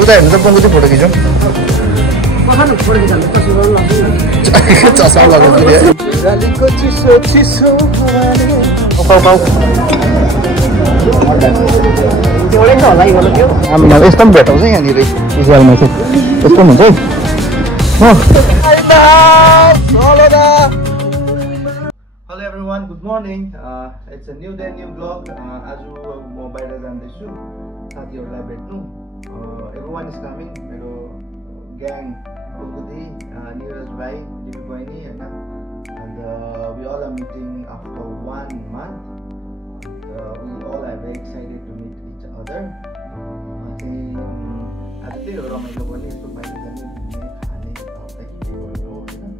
उता हेर्नु त पङ्कु चाहिँ फोटो खिचौँ चस्मा लगाउँछु चिसो चिसो यस्तो पनि भेटाउँछ यहाँनिर इजरायलमा चाहिँ यस्तो पनि हुन्छ है hello everyone good morning it's a new day new blog आज म बाहिर जाँदैछु साथीहरूलाई भेट्नु एभ्रिवान इज कमिङ मेरो ग्याङ कुकुदी निरज भाइ दिपी बहिनी होइन अन्त we all are meeting after 1 month we all are very excited to meet each other आज त्यही हो रमाइलो पनि यसो बाहिर जाने घुम्ने खाने हप्ताको हो होइन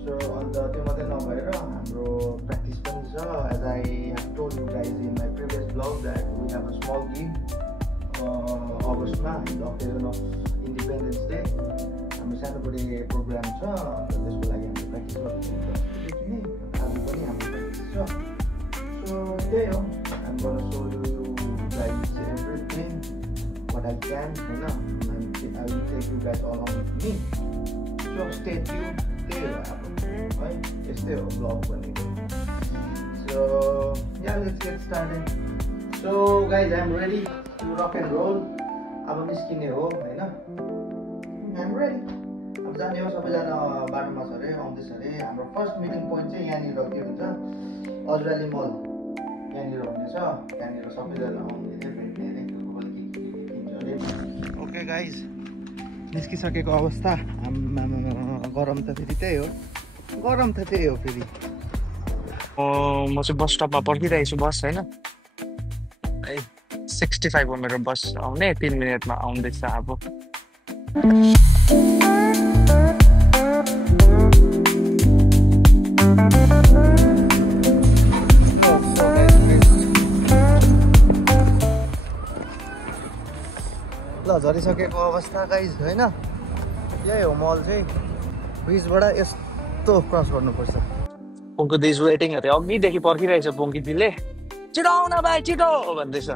सो अन्त त्यो मात्रै नभएर हाम्रो प्र्याक्टिस पनि छ as I have told you guys in my previous blog that we have a small gig अगस्टमा the occasion of independence day हाम्रो सानोबडे प्रोग्राम छ अन्त त्यसको लागि हामीले प्र्याक्टिस गर्दैछौँ आज पनि हाम्रो प्र्याक्टिस छ So there, I'm gonna show you guys everything what I can, you know. I will take you guys along with me. So stay tuned. There, right? It's still a vlog when you go. So yeah, let's get started. So guys, I'm ready to rock and roll. अब निस्किने हो हैन I'm ready. अब जाने हो सबैजना बाटोमा छ रे आउँदैछ रे हाम्रो फर्स्ट मिटिङ पोइन्ट चाहिँ यहाँनिर के हुन्छ अजराली मल यहाँनिर हुनेछ त्यहाँनिर सबैजना आउने भेट्ने ओके गाइज निस्किसकेको अवस्था गरम त फेरि त्यही हो फेरि म चाहिँ बस स्टपमा पर्खिरहेको छु बस होइन 65 हो मेरो बस आउने 3 मिनटमा आउँदैछ अब ल झरिसकेको अवस्था गाइज होइन यही हो मल चाहिँ ब्रिजबाट यस्तो क्रस गर्नुपर्छ पोङ्कु दिज वेटिङ अरे अघिदेखि पर्खिरहेछ पोङ्की दिदीले छिटो आउन भाइ छिटो भन्दैछ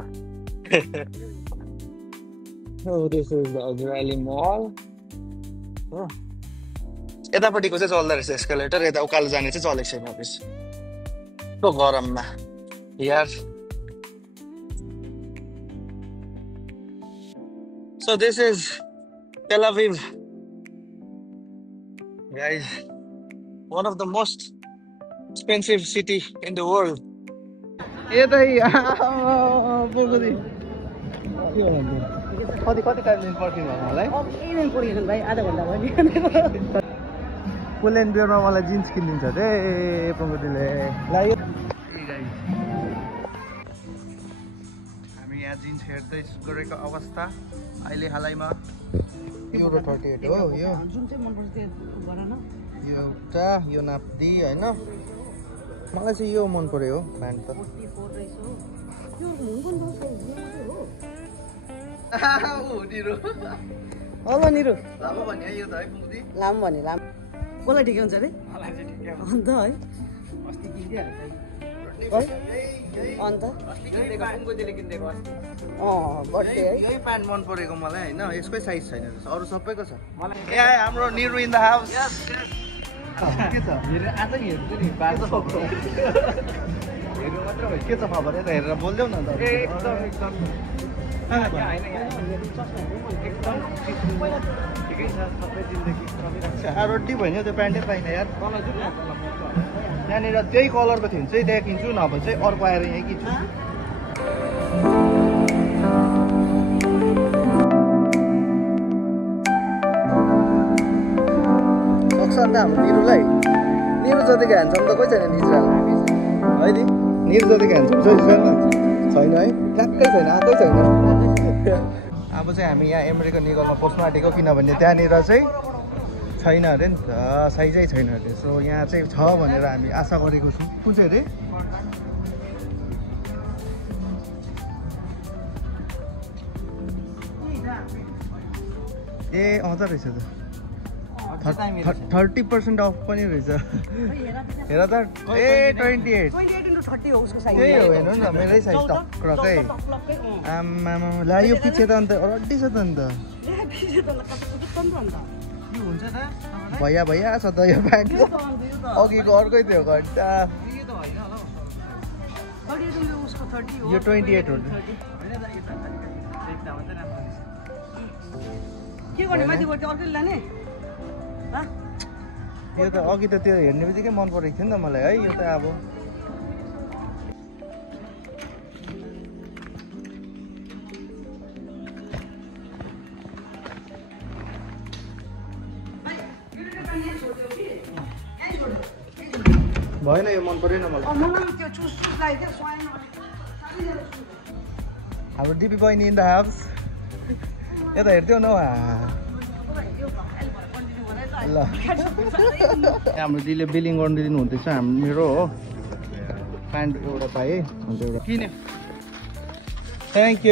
दिस इज द अजराली मल हो यतापट्टिको चाहिँ चल्दो रहेछ एस्केलेटर यता उकालो जाने चाहिँ चलेको छैन अफिस यस्तो गरममा यार So this is Tel Aviv, guys. One of the most expensive city in the world. कति टाइम पर्खिनु मलाई पुलेन बियरमा मलाई जिन्स किनिदिन्छ रे पङ्गुदीले हामी यहाँ जिन्स हेर्दै गरेको अवस्था अहिले हालैमा Euro 38 हो यो जुन चाहिँ मन पर्छ त्यो गर न यो एउटा यो नाप्दी हैन मलाई चाहिँ यो मन पर्यो हो प्यान्ट त 44 रहेछ हो यो मुङ्गुन दोस यो मात्रै हो ओ निरो हेलो निरो लामो भन्ने यो त है पुग्दी लामो भन्ने लामो कोलाई ठिकै हुन्छ रे मलाई चाहिँ ठिकै हो अन्त है अस्ति किन्दिहाल्छ अन्त अस्ति किनेको पुग्दीले किनेको अस्ति बर्थडे है यही प्यान्ट मन परेको मलाई हैन यसकै साइज छैन अरु सबैको छ मलाई ए हाम्रो निरु इन द हाउस यस के छ हेरे आज नि हेर्छु नि बाटो हेर्नु मात्र हो के छ खबर यता हेरेर बोल्देऊ न त एकदम हैन एकदम ठिकै छ सबै जिन्दगी अच्छा रोटी भन्यो त्यो प्यान्टै पाइन यार यहाँनिर त्यही कलरको थियो भने चाहिँ त्यहाँ किन्छु नभए चाहिँ अर्को आएर यहीँ किन्छु सक्छ हाम्रो निरुलाई निरु जतिको ह्यान्डसम त कोही छैन इजरायलमा है नि निरु जतिको ह्यान्डसम छ इजरायलमा छैन है ट्याक्कै छैन आएकै छैन अब चाहिँ हामी यहाँ अमेरिकन इगलमा पस्नु आँटेको किनभने त्यहाँनिर चाहिँ छैन अरे नि त साइजै छैन अरे सो यहाँ चाहिँ छ भनेर हामी आशा गरेको छौँ कुन चाहिँ अरे ए अझ रहेछ त 30% अफ पनि रहेछ हेर त ए 28 28 हो उसको साइज त्यही हो हेर्नु न मेरै साइज टक्रकै आम्मामा ला यो पछि त अन्त रड्डी छ त अन्त भैया भैया छ त यो प्यान्ट अघिको अर्कै थियो घन्टा यो 28 हो के गर्ने माथिबाट अर्कै लाने यो त अघि त त्यो हेर्ने बित्तिकै मन परेको थियो नि त मलाई है यो त अब भएन यो मन परेन मलाई हाम्रो दिपी बहिनी इन द हाउस यता हेर्थ्यौ न ल हाम्रो दिदीले बिलिङ गर्नु दिनु हुँदैछ मेरो हो प्यान्ट एउटा पाएँ अन्त एउटा किन thank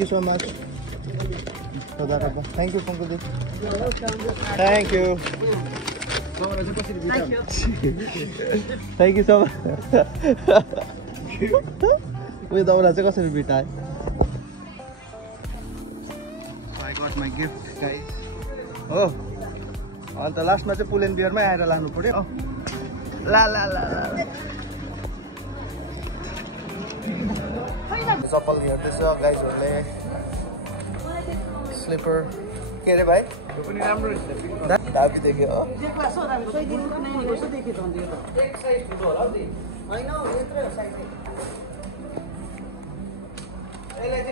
you so much thank you Pankaj दिदी thank you thank you so much उयो दौरा चाहिँ कसरी बिटाए my gift guys हो अन्त लास्टमा चाहिँ पुल एन्ड बियरमै आएर लानु पर्यो ला ला ला चप्पल हेर्दैछ गाइजहरूले स्लिपर के अरे भाइ यो पनि राम्रो रहेछ दाबी देख्यो हो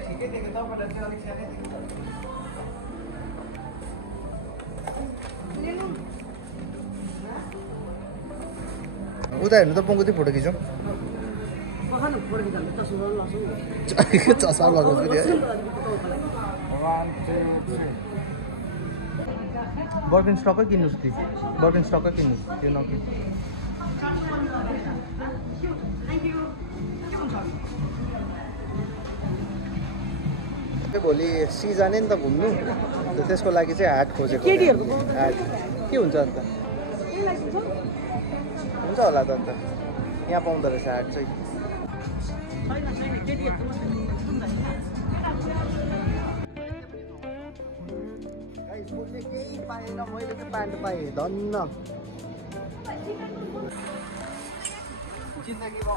ठिकै देख्यो तपाईँलाई चाहिँ अलिक सानै देख्यो उता हेर्नु त पङ्कु चाहिँ फोटो खिचौँ चस्मा लगाउँछु बर्किन स्टकै किन्नुहोस् कि बर्किन स्टकै किन्नुहोस् त्यो नकिन् भोलि सी जाने नि त घुम्नु त्यसको लागि चाहिँ हाट खोजेको हाट के हुन्छ अन्त हुन्छ होला त अन्त यहाँ पाउँदो रहेछ हाट चाहिँ केही पाएन मैले चाहिँ प्यान्ट पाएँ धन्न जिन्दगीमा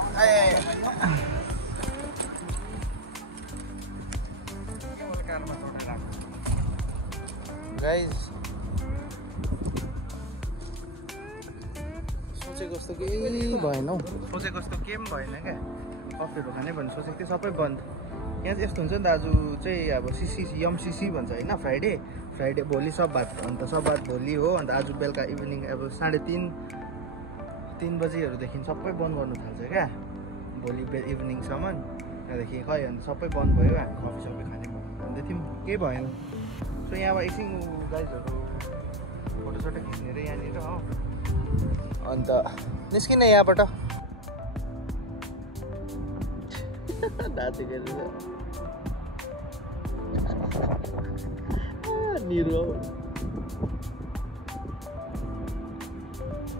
गाइज सोचेको जस्तो केही भएन हौ सोचेको जस्तो केही पनि भएन क्या कफेहरू खाने भन्ने सोचेको थियो सबै बन्द यहाँ चाहिँ यस्तो हुन्छ नि त आज चाहिँ अब एमसिसी भन्छ होइन फ्राइडे भोलि सब भात अन्त सब भात भोलि हो अन्त आज बेलुका इभिनिङ अब 3:30 बजीहरूदेखि सबै बन्द गर्नु थाल्छ क्या भोलि इभिनिङसम्म त्यहाँदेखि खै अन्त सबै बन्द भयो हामी कफी सबै खाने भन्दै थियौँ केही भएन सो यहाँ एकछिन गाइजहरू फोटोसोटो खिच्ने र यहाँनिर हो अन्त निस्किने यहाँबाट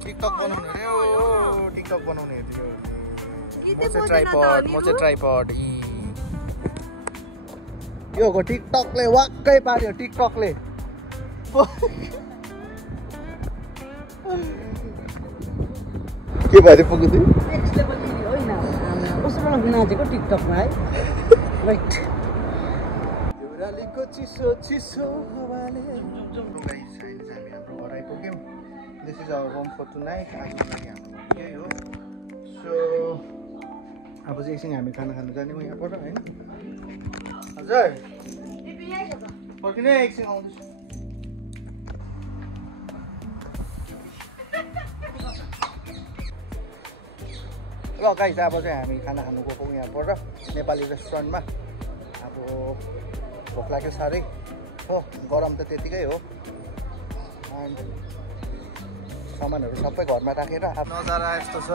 टिकटक बनाउने अरे ओ टिकटक बनाउने थियो म चाहिँ ट्राइपड यो हो टिकटकले वाक्कै पार्यो टिकटकले के भयो पुग्यो तिमी नेक्स्ट लेभल होइन कस्तो नाचेको टिकटकमा है राइट देउरालीको चिसो चिसो हावाले गाइस हामी हाम्रो घर आइपुग्यौँ this is our home for tonight आजको लागि हाम्रो यही हो सो अब चाहिँ एकछिन हामी खाना खानु जाने हो यहाँबाट होइन हजुर फर्किने एकछिन आउँदैछु ल गाइस अब चाहिँ हामी खाना खानु गएको यहाँबाट नेपाली रेस्टुरेन्टमा अब भोक लाग्यो साह्रै हो गरम त त्यतिकै हो एन्ड सामानहरू सबै घरमा राखेर अब नजारा यस्तो छ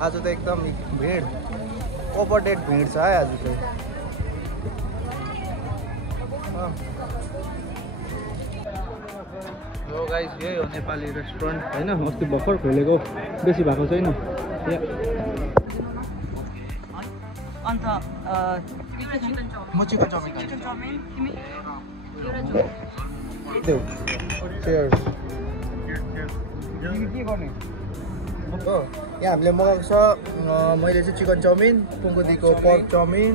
आज त एकदम भिड ओभरडेट भिड छ है आज चाहिँ सो गाइस यही हो नेपाली रेस्टुरेन्ट हैन अस्ति भर्खर खोलेको बेसी भएको छैन अन्त म चिकन चाउमिन चिकन चाउमिन तिमी देऊ चेयर्स के गर्ने हो यहाँ हामीले मगाएको छ मैले चाहिँ चिकन चाउमिन कुङ्कुदीको पर्क चाउमिन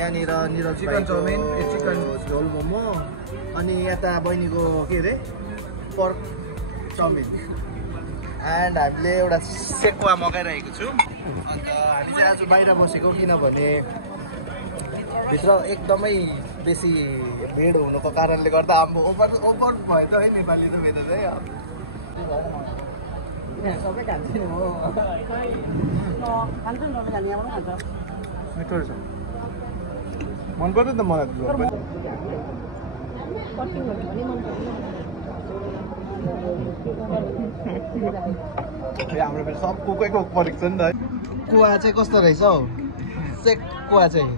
यहाँनिर निरज चिकन चाउमिन चिकन झोल मोमो अनि यता बहिनीको के अरे पर्क चाउमिन एन्ड हामीले एउटा सेक्वा मगाइरहेको छु अन्त हामी चाहिँ आज बाहिर बसेको किनभने भित्र एकदमै बेसी भिड हुनुको कारणले गर्दा हाम्रो ओभर भयो त है नेपाली त मेरो चाहिँ सबै खान्छ नि हो खान्छ नि सबै खान्छ यहाँ पनि खान्छ मिठो रहेछ मन पर्यो नि त मलाई हाम्रो फेरि सब कुकैको परेको छ नि त है कुवा चाहिँ कस्तो रहेछ हौ सेक्वा चाहिँ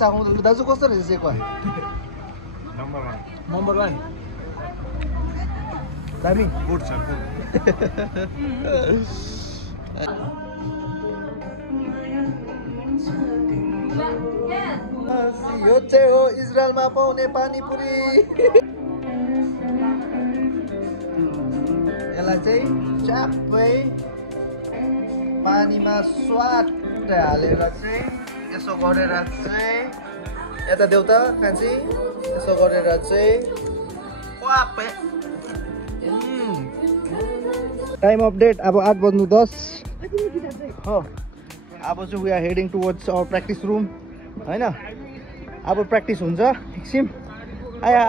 चाख्नु दाजु कस्तो रहेछ सेक्वा नम्बर 1 दामी गुड छ यो चाहिँ हो इजरायलमा पाउने पानीपुरी यसलाई चाहिँ च्याप्पै पानीमा स्वाट हालेर चाहिँ यसो गरेर चाहिँ यता देऊ त कान्छी यसो गरेर चाहिँ वापै टाइम अपडेट अब 8:10 हो अब चाहिँ we are heading towards our practice room हैन अब प्र्याक्टिस हुन्छ एकछिन आया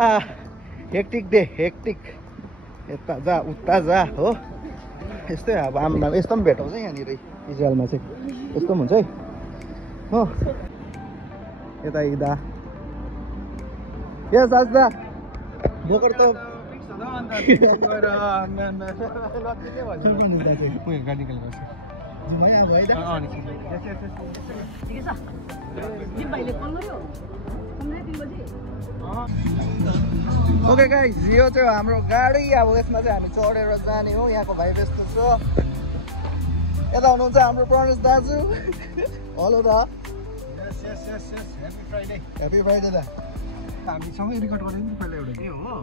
हेक्टिक डे हेक्टिक यता जा उता जा हो यस्तै अब आम्मा यस्तो पनि भेटाउँछ यहाँनिर इजरायलमा चाहिँ यस्तो पनि हुन्छ है हो यता इदा यस आजदा बोकर त ओके गाइस यो चाहिँ हाम्रो गाडी अब यसमा चाहिँ हामी चढेर जाने हो यहाँको भाइ व्यस्त छ यता हुनुहुन्छ हाम्रो प्रणेश दाजु हेलो दा ह्यापी फ्राइडे दा हामी सँगै रेकर्ड गरेको नि पहिला एउटा के हो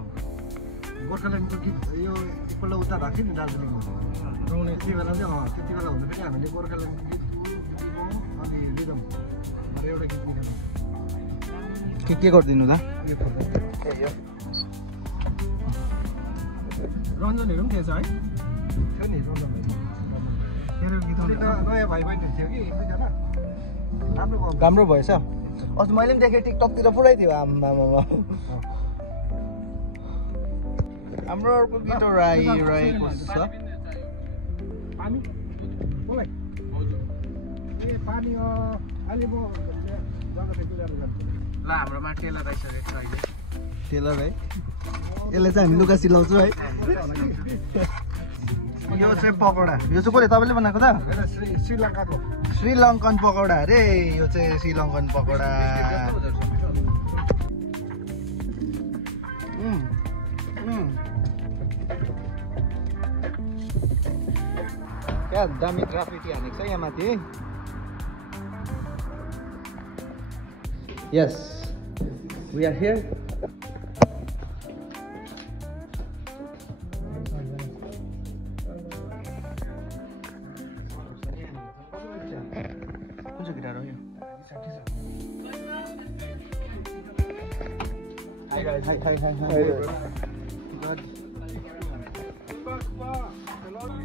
गोर्खाल्यान्डको गीत यो एकपल्ट उता भएको थियो नि दार्जिलिङमा गाउने त्यति बेला चाहिँ त्यति बेला हुँदाखेरि हामीले गोर्खाल्यान्डको गीत अनि रिदम भनेर एउटा गीत निकाल्नु के गरिदिनु दा रञ्जनहरू पनि थिएछ है थियो नि रञ्जन तेरो गीत नयाँ भाइ बहिनी थियो कि एक दुईजना राम्रो भएछ अस्ति मैले पनि देखेँ टिकटकतिर पुरै थियो आम्मा हाम्रो अर्को गिटार आइरहेको छ पानी बोलाइ ए पानी अहिले म जग्गा फेरि जान्छु ल हाम्रोमा टेलर आइसकेको छ अहिले टेलर है यसले चाहिँ हामी लुगा सिलाउँछौँ है यो चाहिँ पकौडा यो चाहिँ कसले तपाईँले बनाएको त श्रीलङ्काको श्रीलङ्कन पकौडा अरे यो चाहिँ श्रीलङ्कन पकौडा क्या दामी ग्राफिटी हानेको छ यहाँ माथि यस वी आर हियर कुन चाहिँ गिटार हो यो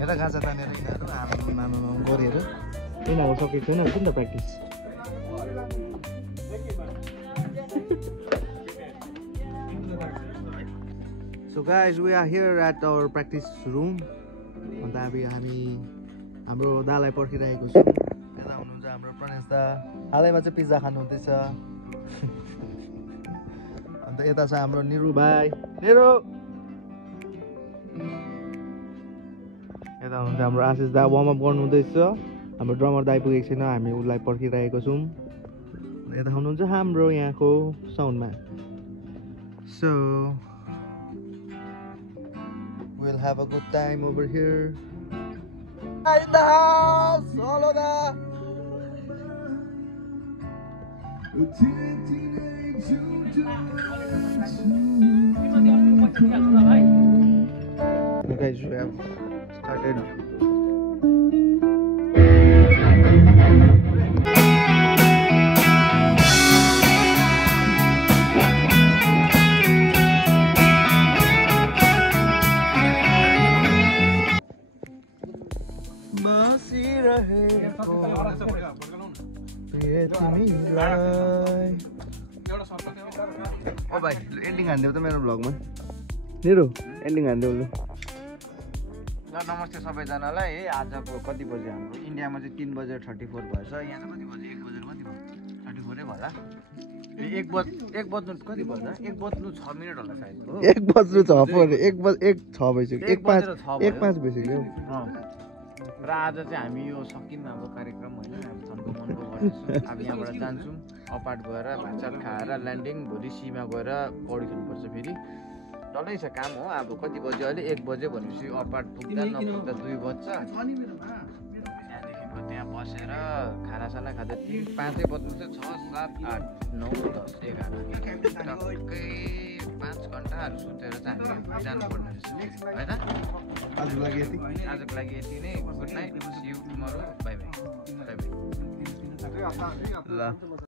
हेर गाजा तानेर यिनीहरू आमामा गोरीहरू यिनीहरू सकेको छैन हुन्छ नि त practice so guys we are here at our practice room अन्त अब हामी हाम्रो दालाई पर्खिरहेको छु यता हुनुहुन्छ हाम्रो प्रणेश दा हालैमा चाहिँ पिज्जा खानु हुँदैछ अन्त यता छ हाम्रो निरु भाइ निरु यता हुनुहुन्छ हाम्रो आशिष दा वार्मअप गर्नु हुँदैछ हाम्रो ड्रमर दा आइपुगेको छैन हामी उसलाई पर्खिरहेको छौँ यता हुनुहुन्छ हाम्रो यहाँको साउन्डमा so We'll have a good time over here. In the house! Follow the... Guys, we have started. ओ भाइ एन्डिङ हान्देऊ त मेरो भ्लगमा निरु एन्डिङ हान्देऊ ल नमस्ते सबैजनालाई है आजको कति बजे हाम्रो इन्डियामा चाहिँ 3:34 भएछ यहाँ चाहिँ कति बजे 1 बजेर कति भयो 34 नै होला 1 बज्नु कति भयो 1 बज्नु 6 मिनेट होला सायद हो 1 बज्नु 6 पर्यो 1 6 भइसक्यो 1:05 भइसक्यो र आज चाहिँ हामी यो सकिन्न हाम्रो कार्यक्रम होइन अब थन्को मनको गर्दैछौँ अब यहाँबाट जान्छौँ अपार्ट गएर भातसात खाएर ल्यान्डिङ भोलि सीमा गएर पौडी खेल्नुपर्छ फेरि डल्लै छ काम हो अब कति बज्यो अहिले 1 बज्यो भनेपछि अपार्ट पुग्दा नपुग्दा 2 बज्छ त्यहाँदेखिको त्यहाँ बसेर खानासाना खाँदा 5 बज्नु चाहिँ 6 7 8 9 10 11 टक्कै 5 घन्टाहरू सुतेर चाहिँ हामी जानुपर्ने रहेछ है त आजको लागि यति नै good night see you tomorrow bye bye ल